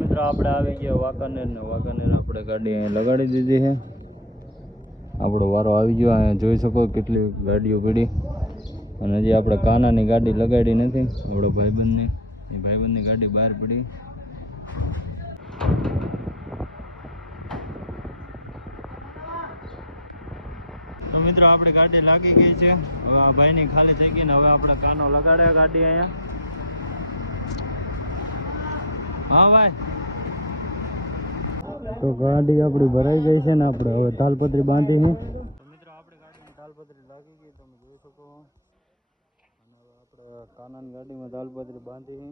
મિત્રો આપણે આવી ગયા વાંકાનેર ને વાંકાનેર આપણે ગાડી અહીં લગાડી દીધી છે. આપણો વારો આવી ગયો. અહીંયા જોઈ શકો કેટલી ગાડીઓ પડી અને હજી આપણે કાનાની ગાડી લગાડી નથી. આપણો ભાઈબંધની ગાડી બહાર પડી. તો મિત્રો આપણે ગાડી લાગી ગઈ છે. હવે આ ભાઈની ખાલી થઈ ગઈ ને હવે આપણે કાનો લગાડ્યા ગાડી અહીંયા. હા ભાઈ, તો ગાડી આપણી ભરાઈ ગઈ છે ને આપણે હવે તાલપત્રી બાંધી છે. તો મિત્રો આપણી ગાડીમાં તાલપત્રી લાગી ગઈ તમે જોઈ શકો. અને હવે આપણે કાનાની ગાડીમાં તાલપત્રી બાંધી છે.